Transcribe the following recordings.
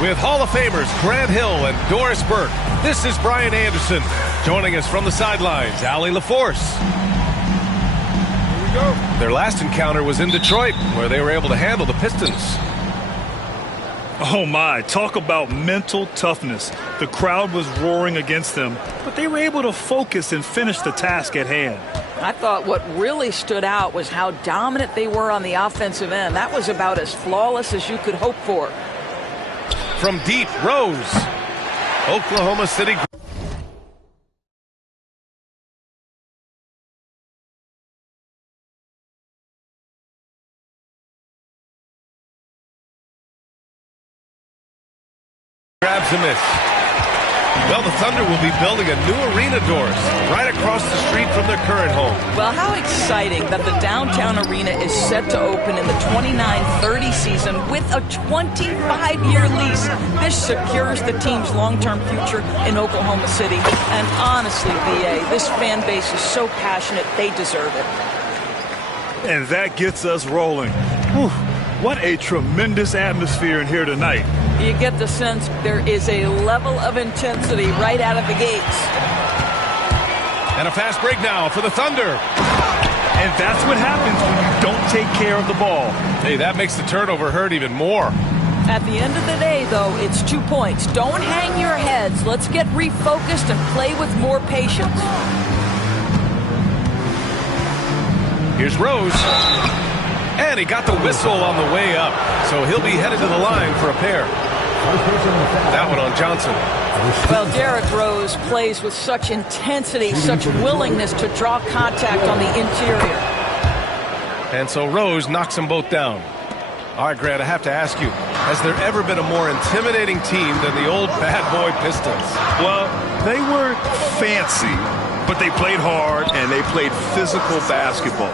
With Hall of Famers Grant Hill and Doris Burke, this is Brian Anderson. Joining us from the sidelines, Allie LaForce. Here we go. Their last encounter was in Detroit, where they were able to handle the Pistons. Oh my, talk about mental toughness. The crowd was roaring against them, but they were able to focus and finish the task at hand. I thought what really stood out was how dominant they were on the offensive end. That was about as flawless as you could hope for. From deep, Rose. Oklahoma City. Grabs a miss. Well, the Thunder will be building a new arena, Doris, right across the street from their current home. Well, how exciting that the downtown arena is set to open in the 29-30 season with a 25-year lease. This secures the team's long-term future in Oklahoma City. And honestly, BA, this fan base is so passionate, they deserve it. And that gets us rolling. Whew, what a tremendous atmosphere in here tonight. You get the sense there is a level of intensity right out of the gates. And a fast break now for the Thunder. And that's what happens when you don't take care of the ball. Hey, that makes the turnover hurt even more. At the end of the day, though, it's 2 points. Don't hang your heads. Let's get refocused and play with more patience. Here's Rose. And he got the whistle on the way up. So he'll be headed to the line for a pair. That one on Johnson. Well, Derrick Rose plays with such intensity, such willingness to draw contact on the interior. And so Rose knocks them both down. All right, Grant, I have to ask you, has there ever been a more intimidating team than the old bad boy Pistons? Well, they were fancy, but they played hard and they played physical basketball.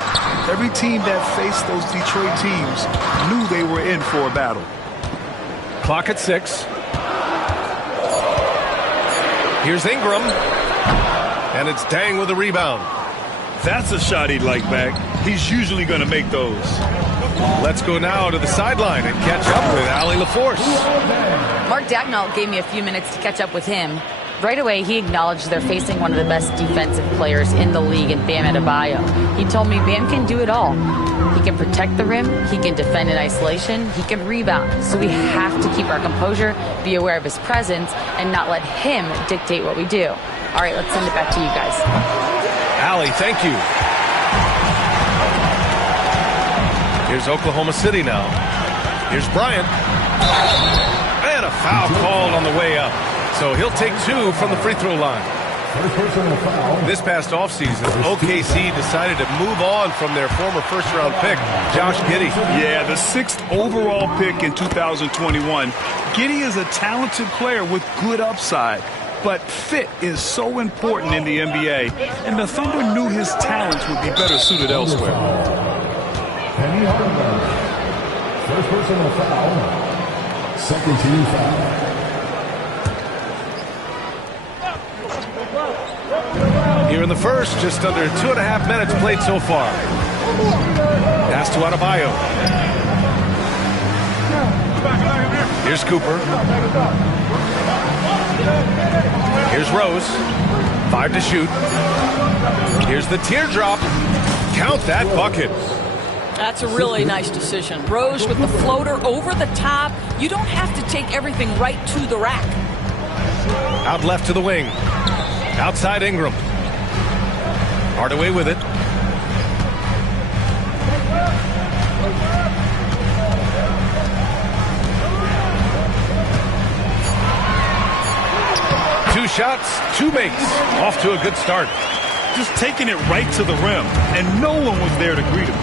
Every team that faced those Detroit teams knew they were in for a battle. Clock at 6. Here's Ingram. And it's Dang with a rebound. That's a shot he'd like back. He's usually going to make those. Let's go now to the sideline and catch up with Allie LaForce. Mark Dagnall gave me a few minutes to catch up with him. Right away, he acknowledged they're facing one of the best defensive players in the league in Bam Adebayo. He told me Bam can do it all. He can protect the rim, he can defend in isolation, he can rebound. So we have to keep our composure, be aware of his presence, and not let him dictate what we do. All right, let's send it back to you guys. Allie, thank you. Here's Oklahoma City now. Here's Bryant. And a foul called on the way up. So he'll take 2 from the free throw line. This past offseason, OKC decided to move on from their former first-round pick, Josh Giddey. Yeah, the 6th overall pick in 2021. Giddey is a talented player with good upside, but fit is so important in the NBA, and the Thunder knew his talents would be better suited elsewhere. First personal foul. Second team foul. Here in the first, just under 2.5 minutes played so far. Pass to Adebayo. Here's Cooper. Here's Rose. 5 to shoot. Here's the teardrop. Count that bucket. That's a really nice decision. Rose with the floater over the top. You don't have to take everything right to the rack. Out left to the wing. Outside Ingram. Hardaway with it. Two shots, 2 makes. Off to a good start. Just taking it right to the rim, and no one was there to greet him.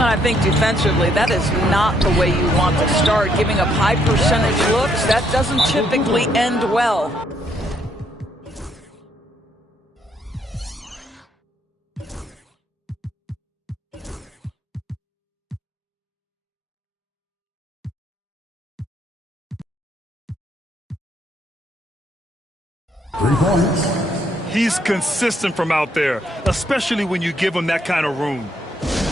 I think defensively, that is not the way you want to start. Giving up high percentage looks, that doesn't typically end well. He's consistent from out there, especially when you give him that kind of room.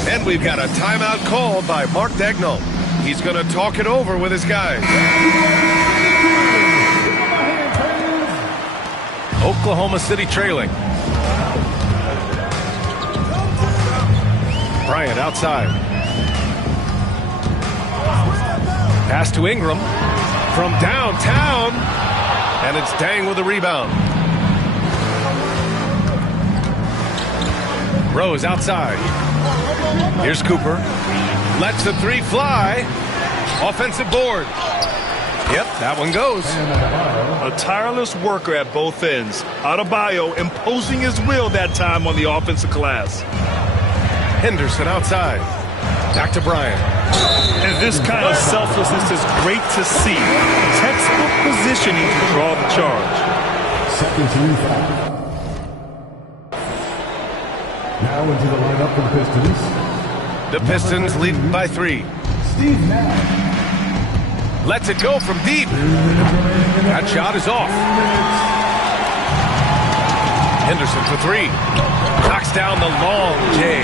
And we've got a timeout called by Mark Dagnall. He's going to talk it over with his guys. Oklahoma City trailing. Bryant outside. Pass to Ingram from downtown, and it's Dang with a rebound. Rose outside. Here's Cooper. Lets the three fly. Offensive board. Yep, that one goes. A tireless worker at both ends. Adebayo imposing his will that time on the offensive glass. Henderson outside. Back to Bryant. And this kind of selflessness is great to see. Textbook positioning to draw the charge. Second team foul. Now into the lineup for the Pistons. The Pistons lead by 3. Steve Nash. Lets it go from deep. That shot is off. Henderson for 3. Knocks down the long J.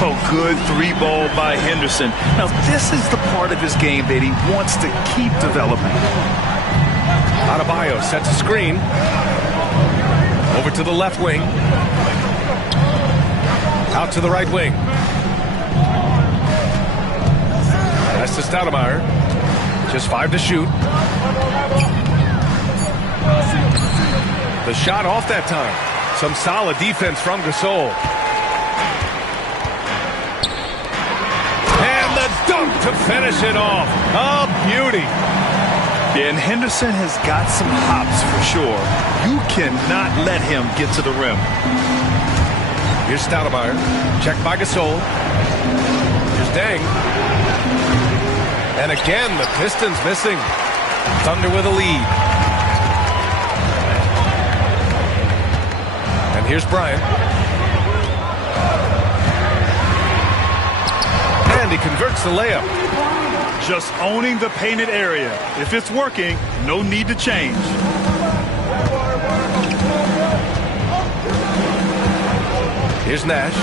Oh, good three ball by Henderson. Now, this is the part of his game that he wants to keep developing. Adebayo sets a screen. Over to the left wing. Out to the right wing. That's to Stoudemire. Just 5 to shoot. The shot off that time. Some solid defense from Gasol. And the dunk to finish it off. A beauty. Yeah, and Henderson has got some hops for sure. You cannot let him get to the rim. Here's Stoudemire. Checked by Gasol. Here's Dang. And again, the Pistons missing. Thunder with a lead. And here's Bryant. And he converts the layup. Just owning the painted area. If it's working, no need to change. Here's Nash.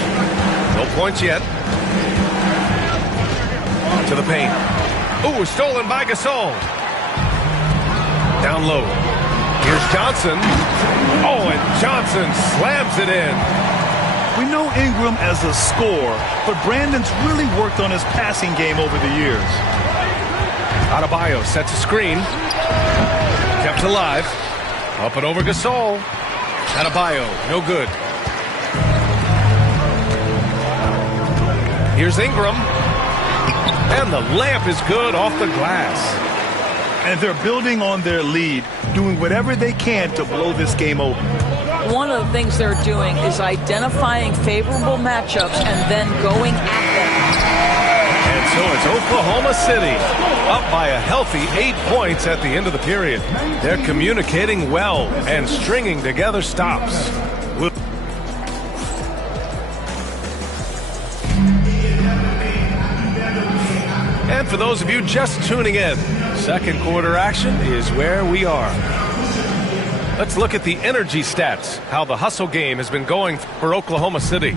No points yet. To the paint. Ooh, stolen by Gasol. Down low. Here's Johnson. Oh, and Johnson slams it in. We know Ingram as a scorer, but Brandon's really worked on his passing game over the years. Adebayo sets a screen. Kept alive. Up and over Gasol. Adebayo, no good. Here's Ingram. And the layup is good off the glass. And they're building on their lead, doing whatever they can to blow this game open. One of the things they're doing is identifying favorable matchups and then going at them. And so it's Oklahoma City up by a healthy 8 points at the end of the period. They're communicating well and stringing together stops. And for those of you just tuning in, second quarter action is where we are. Let's look at the energy stats, how the hustle game has been going for Oklahoma City.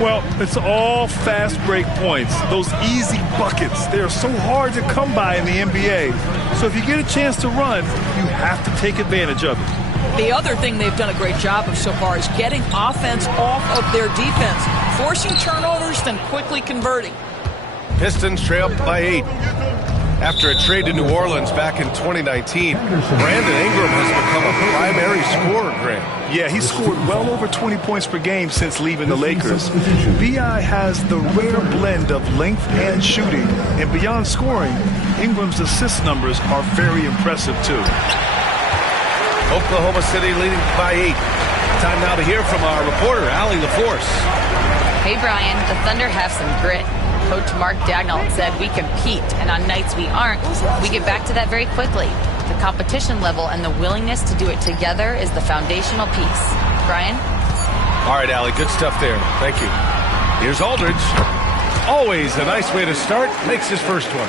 Well, it's all fast break points, those easy buckets. They're so hard to come by in the NBA. So if you get a chance to run, you have to take advantage of it. The other thing they've done a great job of so far is getting offense off of their defense, forcing turnovers, then quickly converting. Pistons trail by 8. After a trade to New Orleans back in 2019, Brandon Ingram has become a primary scorer, Grant. Yeah, he's scored well over 20 points per game since leaving the Lakers. B.I. has the rare blend of length and shooting, and beyond scoring, Ingram's assist numbers are very impressive, too. Oklahoma City leading by 8. Time now to hear from our reporter, Allie LaForce. Hey, Brian, the Thunder have some grit. Coach Mark Daigneault said we compete, and on nights we aren't, we get back to that very quickly. The competition level and the willingness to do it together is the foundational piece. Brian? All right, Allie, good stuff there. Thank you. Here's Aldridge. Always a nice way to start. Makes his first one.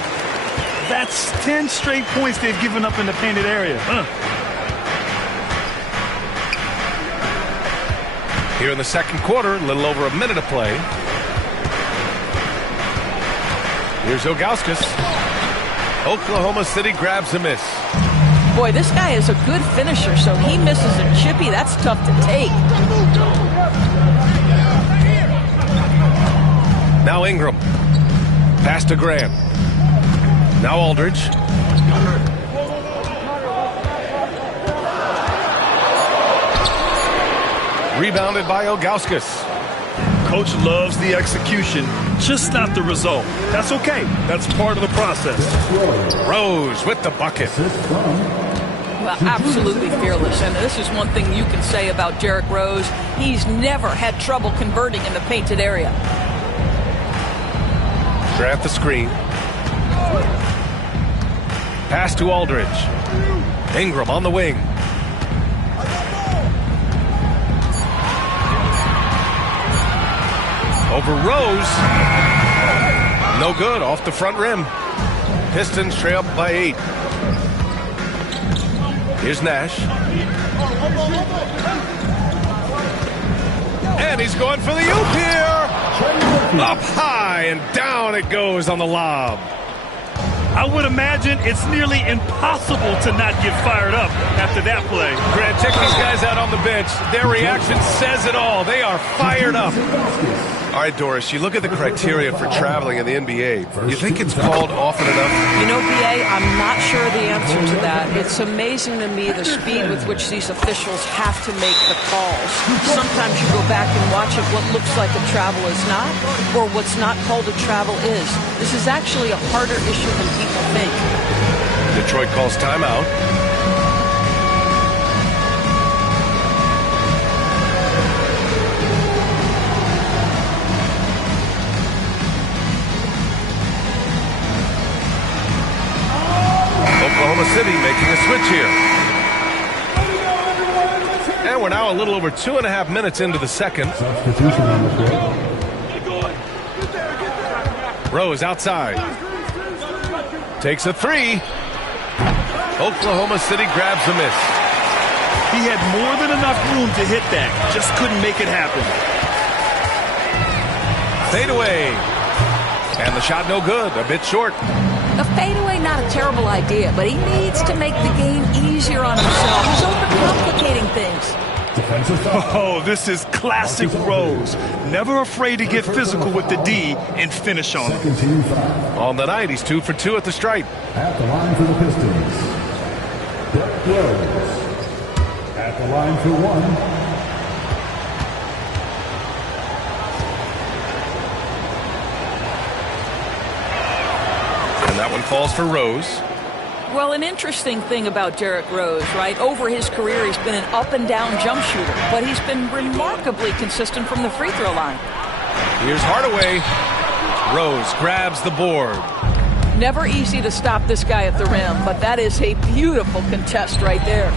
That's 10 straight points they've given up in the painted area. Here in the second quarter, a little over a minute to play. Here's Ilgauskas. Oklahoma City grabs a miss. Boy, this guy is a good finisher, so he misses a chippy. That's tough to take. Now Ingram. Pass to Graham. Now Aldridge. Rebounded by Ilgauskas. Coach loves the execution, just not the result. That's okay. That's part of the process. Rose with the bucket. Well, absolutely fearless. And this is one thing you can say about Derrick Rose. He's never had trouble converting in the painted area. Grant the screen. Pass to Aldridge. Ingram on the wing. Over Rose. No good, off the front rim. Pistons trail by 8. Here's Nash. And he's going for the oop here. Up high and down it goes on the lob. I would imagine it's nearly impossible to not get fired up after that play. Grant, check these guys out on the bench. Their reaction says it all. They are fired up. All right, Doris, you look at the criteria for traveling in the NBA. You think it's called often enough? You know, BA, I'm not sure the answer to that. It's amazing to me the speed with which these officials have to make the calls. Sometimes you go back and watch it, what looks like a travel is not, or what's not called a travel is. This is actually a harder issue than people think. Detroit calls timeout. Oklahoma City making a switch here. And we're now a little over 2.5 minutes into the second. Substitution on the court. Rose outside. Takes a 3. Oklahoma City grabs a miss. He had more than enough room to hit that. Just couldn't make it happen. Fade away. And the shot no good. A bit short. A fadeaway, not a terrible idea, but he needs to make the game easier on himself. He's overcomplicating things. Defensive foul. Oh, this is classic Rose. Never afraid to get physical with the D and finish on it. Second team foul. On the night, he's 2 for 2 at the stripe. At the line for the Pistons, Derrick Rose. At the line for 1. And that one falls for Rose. Well, an interesting thing about Derrick Rose, right? Over his career, he's been an up-and-down jump shooter, but he's been remarkably consistent from the free throw line. Here's Hardaway. Rose grabs the board. Never easy to stop this guy at the rim, but that is a beautiful contest right there.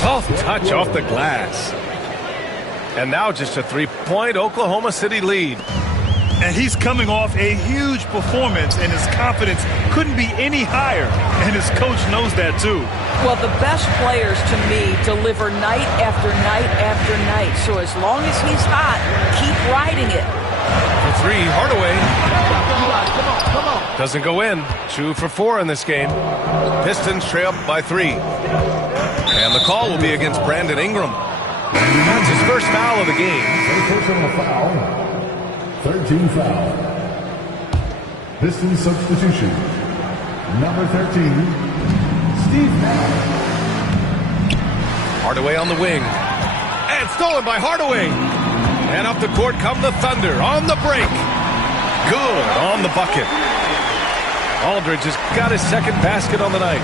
Soft touch off the glass. And now just a 3-point Oklahoma City lead. And he's coming off a huge performance, and his confidence couldn't be any higher. And his coach knows that, too. Well, the best players, to me, deliver night after night after night. So as long as he's hot, keep riding it. For 3, Hardaway. Doesn't go in. 2 for 4 in this game. Pistons trail by 3. And the call will be against Brandon Ingram. That's his first foul of the game. Personal foul. 13 foul. Pistons substitution. Number 13, Steve Nash. Hardaway on the wing. And stolen by Hardaway. And up the court come the Thunder on the break. Good on the bucket. Aldridge has got his second basket on the night.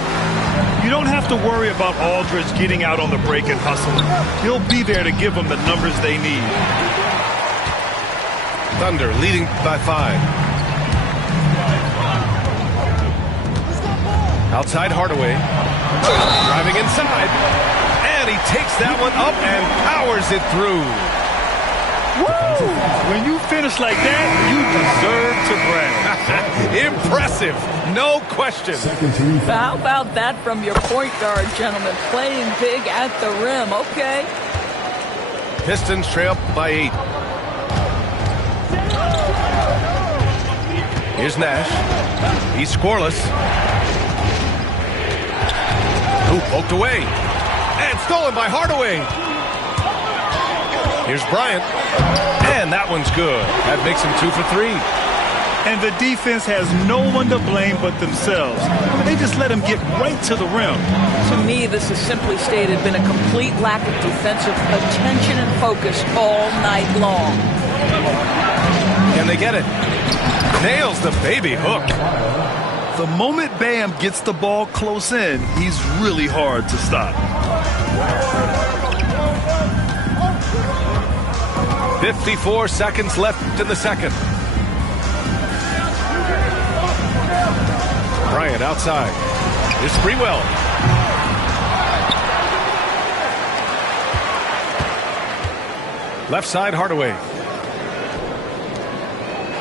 You don't have to worry about Aldridge getting out on the break and hustling. He'll be there to give them the numbers they need. Thunder leading by 5. Outside Hardaway. Driving inside. And he takes that one up and powers it through. Woo! When you finish like that, you deserve to brag. Impressive. No question. Second team foul. How about that from your point guard, gentlemen? Playing big at the rim. Okay. Pistons trail by 8. Here's Nash. He's scoreless. Ooh, poked away. And stolen by Hardaway. Here's Bryant. And that one's good. That makes him 2 for 3. And the defense has no one to blame but themselves. They just let him get right to the rim. To me, this has simply stated been a complete lack of defensive attention and focus all night long. Can they get it? Nails the baby hook. The moment Bam gets the ball close in, he's really hard to stop. 54 seconds left in the second. Bryant outside. Here's Sprewell. Left side, Hardaway.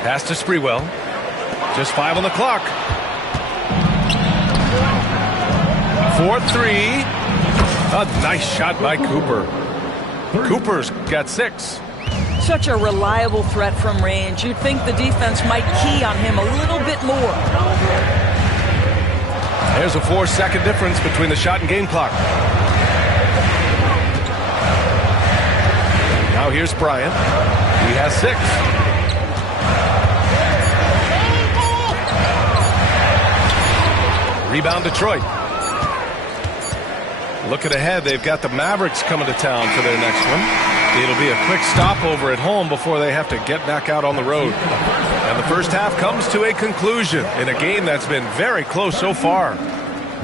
Pass to Sprewell. Just 5 on the clock. 4-3. A nice shot by Cooper. Cooper's got 6. Such a reliable threat from range. You'd think the defense might key on him a little bit more. There's a 4-second difference between the shot and game clock. Now here's Bryant. He has 6. Rebound Detroit. Looking ahead, they've got the Mavericks coming to town for their next one. It'll be a quick stopover at home before they have to get back out on the road. And the first half comes to a conclusion in a game that's been very close so far.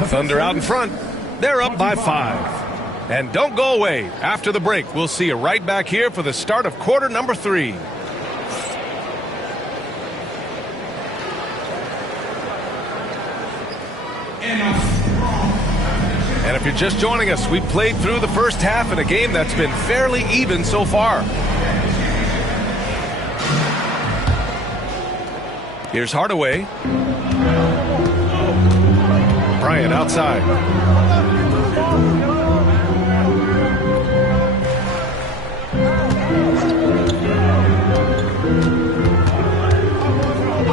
Thunder out in front. They're up by 5. And don't go away. After the break, we'll see you right back here for the start of quarter number 3. And if you're just joining us, we played through the first half in a game that's been fairly even so far. Here's Hardaway. Bryant outside.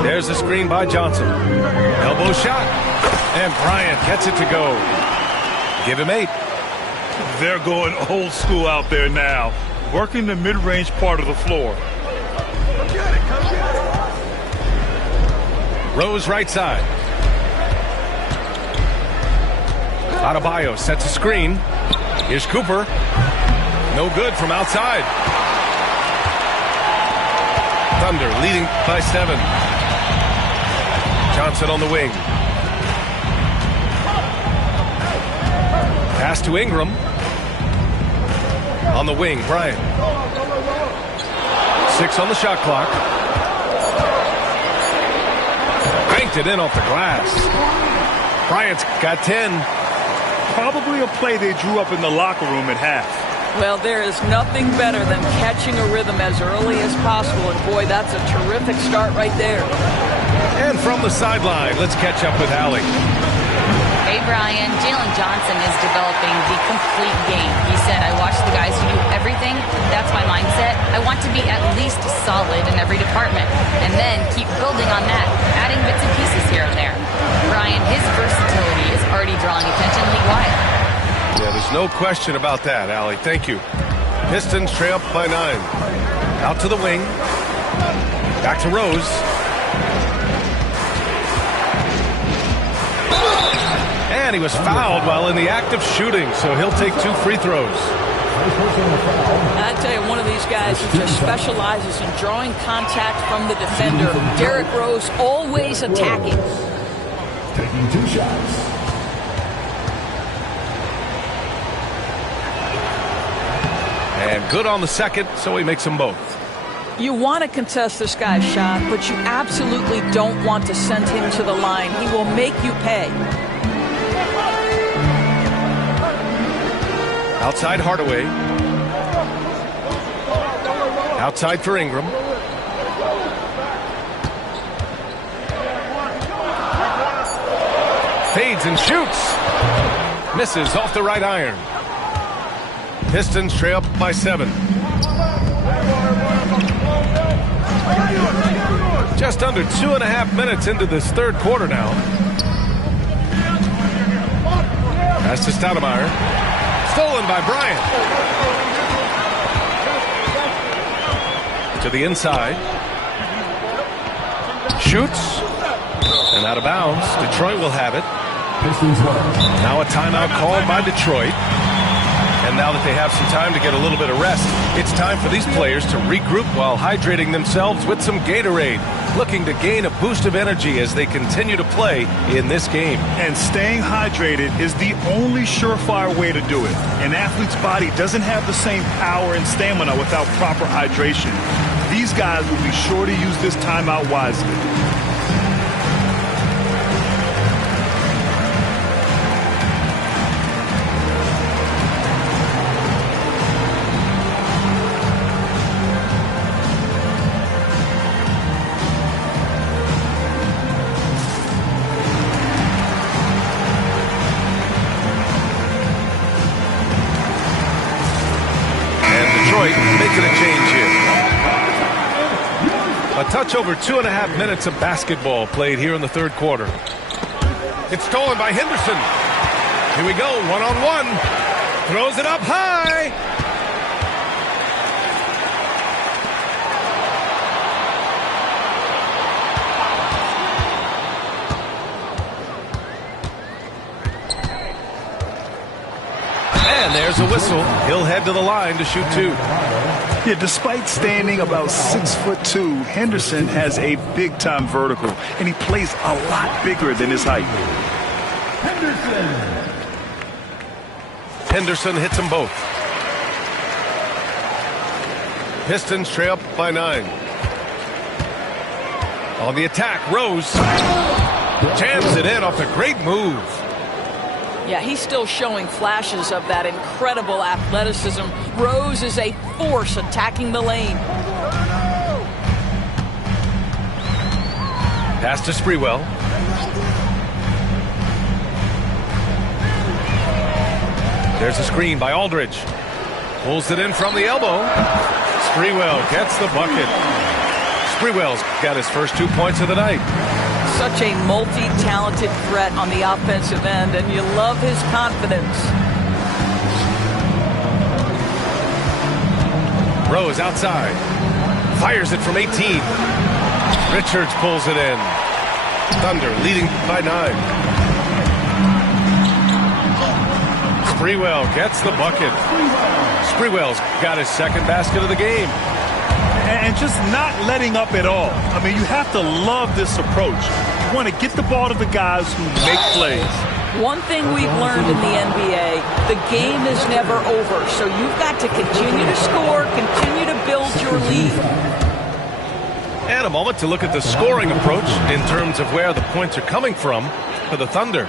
There's the screen by Johnson. Elbow shot. And Bryant gets it to go. Give him 8. They're going old school out there now, working the mid-range part of the floor. Rose right side. Adebayo sets a screen. Here's Cooper. No good from outside. Thunder leading by 7. Johnson on the wing. Pass to Ingram. On the wing, Bryant. 6 on the shot clock. Banked it in off the glass. Bryant's got 10. Probably a play they drew up in the locker room at half. Well, there is nothing better than catching a rhythm as early as possible. And boy, that's a terrific start right there. And from the sideline, let's catch up with Allie. Hey, Brian, Jalen Johnson is developing the complete game. He said, I watch the guys who do everything. That's my mindset. I want to be at least solid in every department and then keep building on that, adding bits and pieces here and there. Brian, his versatility is already drawing attention league-wide. Yeah, there's no question about that, Allie. Thank you. Pistons trail up by 9. Out to the wing. Back to Rose. And he was fouled while in the act of shooting, so he'll take 2 free throws. I tell you, one of these guys who just specializes in drawing contact from the defender. Derrick Rose always attacking. Taking 2 shots. And good on the second, so he makes them both. You want to contest this guy's shot, but you absolutely don't want to send him to the line. He will make you pay. Outside Hardaway. Outside for Ingram. Fades and shoots. Misses off the right iron. Pistons trail up by 7. Just under 2.5 minutes into this third quarter now. Pass to Stoudemire. Stolen by Bryant. To the inside. Shoots. And out of bounds. Detroit will have it. Now a timeout called by Detroit. And now that they have some time to get a little bit of rest, it's time for these players to regroup while hydrating themselves with some Gatorade, looking to gain a boost of energy as they continue to play in this game. And staying hydrated is the only surefire way to do it. An athlete's body doesn't have the same power and stamina without proper hydration. These guys will be sure to use this timeout wisely. Making a change here. A touch over 2.5 minutes of basketball played here in the third quarter. It's stolen by Henderson. Here we go, one-on-one. Throws it up high. And there's a whistle. He'll head to the line to shoot two. Yeah, despite standing about 6'2", Henderson has a big-time vertical, and he plays a lot bigger than his height. Henderson hits them both. Pistons trail up by 9. On the attack, Rose jams it in off a great move. Yeah, he's still showing flashes of that incredible athleticism. Rose is a force attacking the lane. Pass to Sprewell. There's a screen by Aldridge. Pulls it in from the elbow. Sprewell gets the bucket. Sprewell's got his first 2 points of the night. Such a multi-talented threat on the offensive end, and you love his confidence. Rose outside. Fires it from 18. Richards pulls it in. Thunder leading by 9. Sprewell gets the bucket. Sprewell's got his second basket of the game. And just not letting up at all. I mean, you have to love this approach. You want to get the ball to the guys who make plays. One thing we've learned in the NBA, the game is never over. So you've got to continue to score, continue to build your lead. And a moment to look at the scoring approach in terms of where the points are coming from for the Thunder.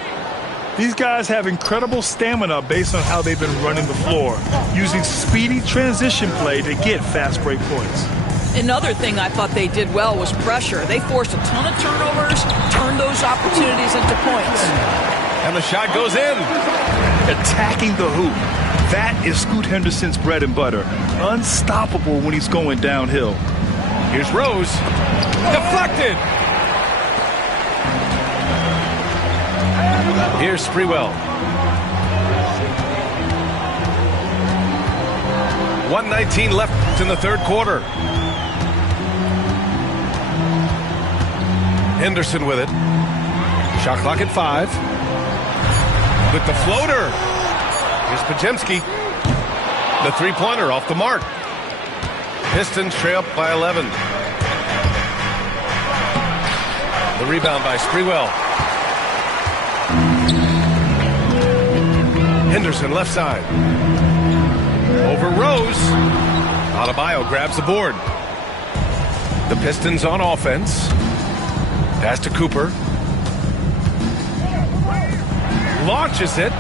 These guys have incredible stamina based on how they've been running the floor, using speedy transition play to get fast break points. Another thing I thought they did well was pressure. They forced a ton of turnovers, turned those opportunities into points. And the shot goes in. Attacking the hoop. That is Scoot Henderson's bread and butter. Unstoppable when he's going downhill. Here's Rose. Deflected. Here's Sprewell. 1:19 left in the third quarter. Henderson with it. Shot clock at 5. With the floater. Here's Podziemski. The three-pointer off the mark. Pistons trail up by 11. The rebound by Sprewell. Henderson left side. Over Rose. Adebayo grabs the board. The Pistons on offense. Pass to Cooper. Launches it.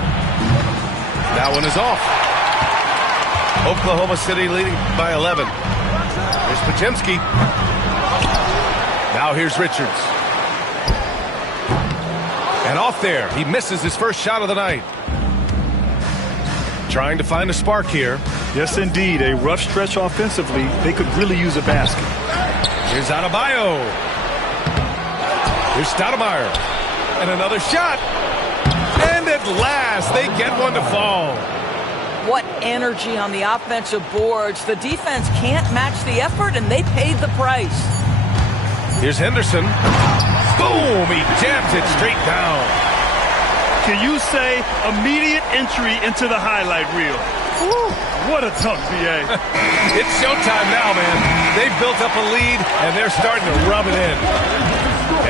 That one is off. Oklahoma City leading by 11. Here's Podziemski. Now here's Richards. And off there. He misses his first shot of the night. Trying to find a spark here. Yes, indeed. A rough stretch offensively. They could really use a basket. Here's Adebayo. Here's Stoudemire. And another shot. And it At last, they get one to fall. What energy on the offensive boards. The defense can't match the effort, and they paid the price. Here's Henderson. Boom! He jams it straight down. Can you say immediate entry into the highlight reel? Woo, what a dunk, B.A. It's showtime now, man. They've built up a lead, and they're starting to rub it in.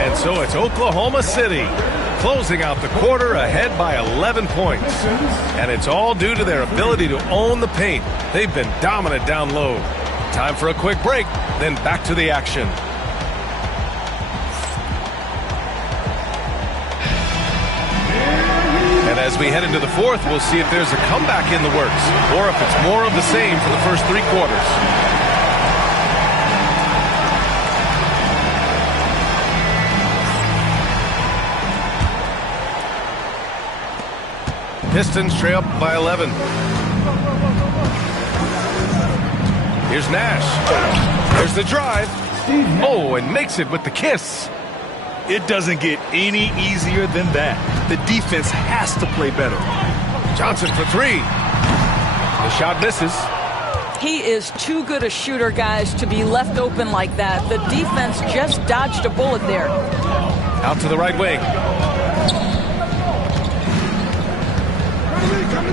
And so it's Oklahoma City closing out the quarter ahead by 11 points. And it's all due to their ability to own the paint. They've been dominant down low. Time for a quick break, then back to the action. And as we head into the fourth, we'll see if there's a comeback in the works or if it's more of the same for the first three quarters. Pistons trail up by 11. Here's Nash. There's the drive. Oh, and makes it with the kiss. It doesn't get any easier than that. The defense has to play better. Johnson for three. The shot misses. He is too good a shooter, guys, to be left open like that. The defense just dodged a bullet there. Out to the right wing.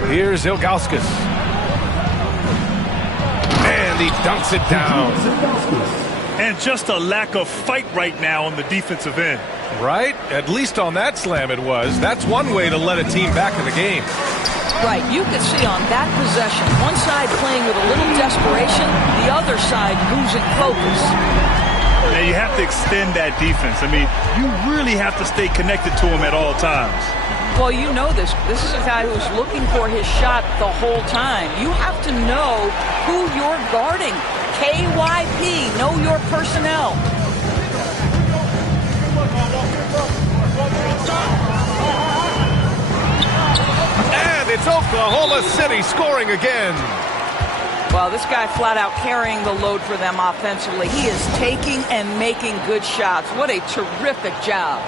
Here's Ilgauskas. And he dunks it down. And just a lack of fight right now on the defensive end. Right? At least on that slam it was. That's one way to let a team back in the game. Right, you can see on that possession, one side playing with a little desperation, the other side losing focus. Now you have to extend that defense. I mean, you really have to stay connected to him at all times. Well, you know this. This is a guy who's looking for his shot the whole time. You have to know who you're guarding. KYP, know your personnel. And it's Oklahoma City scoring again. Well, this guy flat out carrying the load for them offensively. He is taking and making good shots. What a terrific job.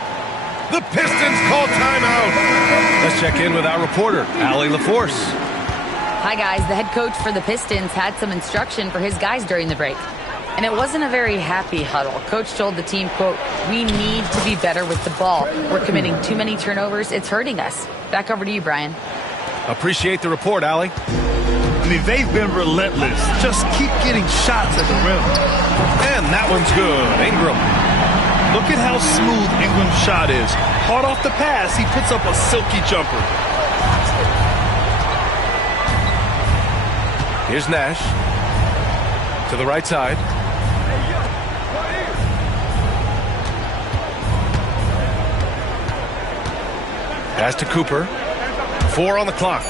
The Pistons call timeout. Let's check in with our reporter, Allie LaForce. Hi, guys. The head coach for the Pistons had some instruction for his guys during the break. And it wasn't a very happy huddle. Coach told the team, quote, "We need to be better with the ball. We're committing too many turnovers. It's hurting us." Back over to you, Brian. Appreciate the report, Allie. I mean, they've been relentless. Just keep getting shots at the rim. And that one's good. Ingram. Look at how smooth Ingram's shot is. Hard off the pass, he puts up a silky jumper. Here's Nash. To the right side. Pass to Cooper. 4 on the clock.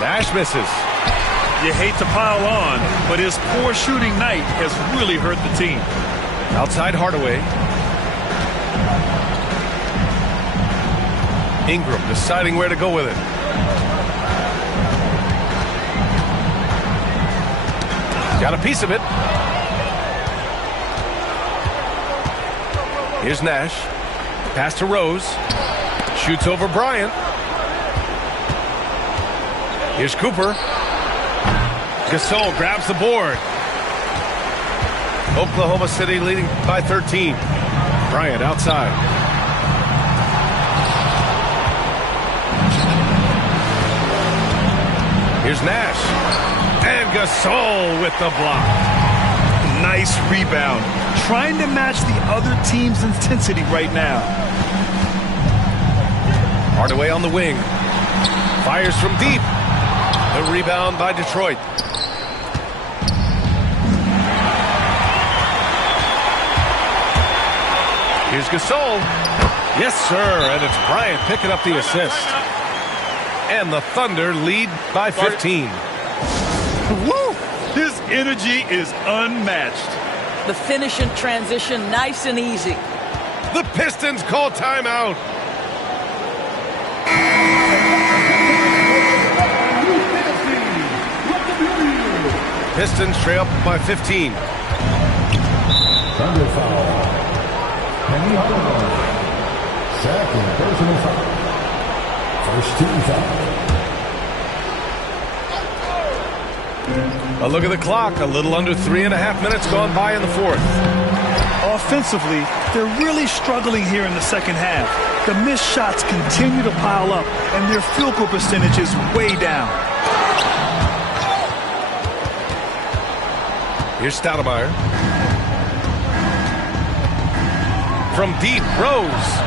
Nash misses. You hate to pile on, but his poor shooting night has really hurt the team. Outside Hardaway. Ingram deciding where to go with it. Got a piece of it. Here's Nash. Pass to Rose. Shoots over Bryant. Here's Cooper. Gasol grabs the board. Oklahoma City leading by 13. Bryant outside. Here's Nash. And Gasol with the block. Nice rebound. Trying to match the other team's intensity right now. Hardaway on the wing. Fires from deep. The rebound by Detroit. Here's Gasol. Yes, sir. And it's Bryant picking up the assist. And the Thunder lead by 15. Woo! His energy is unmatched. The finish and transition, nice and easy. The Pistons call timeout. Pistons trail up by 15. Thunder foul. Penny Hardaway. Second personal foul. First team foul. A look at the clock. A little under 3.5 minutes gone by in the fourth. Offensively, they're really struggling here in the second half. The missed shots continue to pile up, and their field goal percentage is way down. Here's Stoudemire. From deep, Rose.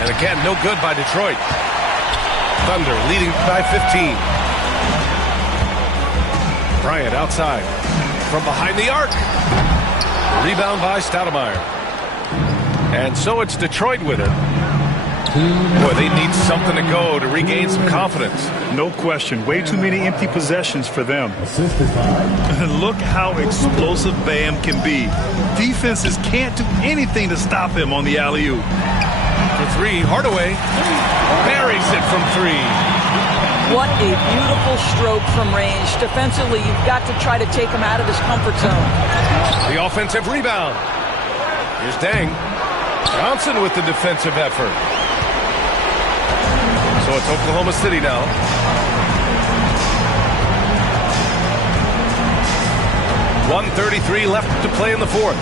And again, no good by Detroit. Thunder leading by 15. Bryant outside. From behind the arc. Rebound by Stoudemire. And so it's Detroit with it. Boy, they need something to go to regain some confidence. No question. Way too many empty possessions for them. Look how explosive Bam can be. Defenses can't do anything to stop him on the alley-oop. For three, Hardaway buries it from three. What a beautiful stroke from range. Defensively, you've got to try to take him out of his comfort zone. The offensive rebound. Here's Deng. Johnson with the defensive effort. So it's Oklahoma City now. .133 left to play in the fourth.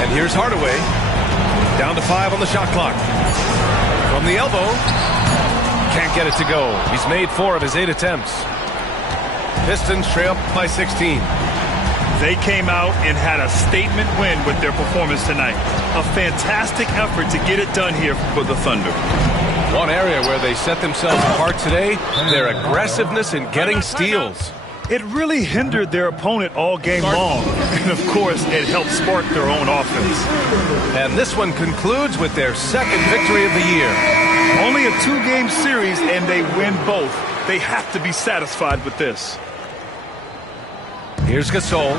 And here's Hardaway. Down to 5 on the shot clock. From the elbow. Can't get it to go. He's made 4 of his 8 attempts. Pistons trail by 16. They came out and had a statement win with their performance tonight. A fantastic effort to get it done here for the Thunder. One area where they set themselves apart today, their aggressiveness in getting steals. It really hindered their opponent all game long. And, of course, it helped spark their own offense. And this one concludes with their second victory of the year. Only a 2-game series, and they win both. They have to be satisfied with this. Here's Gasol.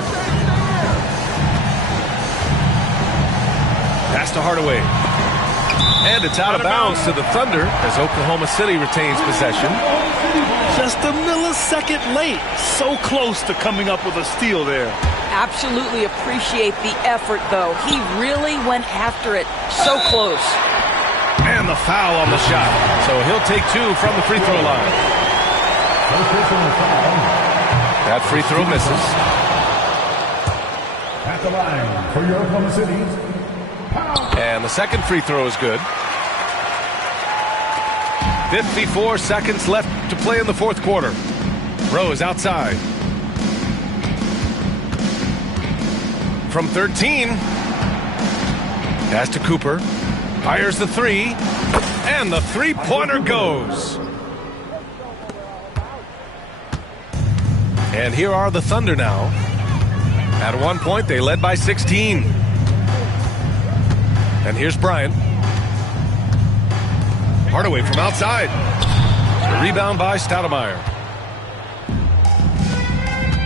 Pass to Hardaway. And it's out of bounds to the Thunder as Oklahoma City retains possession. Just a millisecond late. So close to coming up with a steal there. Absolutely appreciate the effort, though. He really went after it. So close. And the foul on the shot. So he'll take 2 from the free throw line. That free throw misses. At the line for your Oklahoma City. And the second free throw is good. 54 seconds left to play in the fourth quarter. Rose outside. From 13. Pass to Cooper. Fires the 3. And the three-pointer goes. And here are the Thunder now. At one point, they led by 16. And here's Bryant. Hardaway from outside. The rebound by Stoudemire.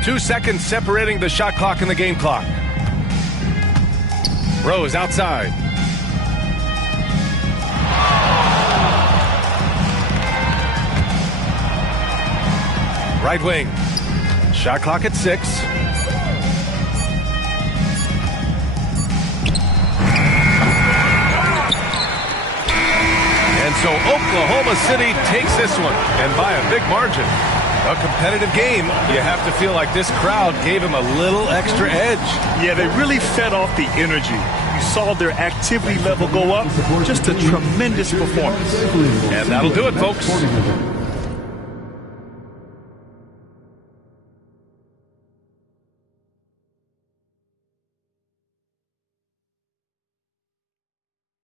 2 seconds separating the shot clock and the game clock. Rose outside. Right wing. Shot clock at 6. And so Oklahoma City takes this one, and by a big margin. A competitive game. You have to feel like this crowd gave him a little extra edge. Yeah, they really fed off the energy. You saw their activity level go up. Just a tremendous performance. And that'll do it, folks.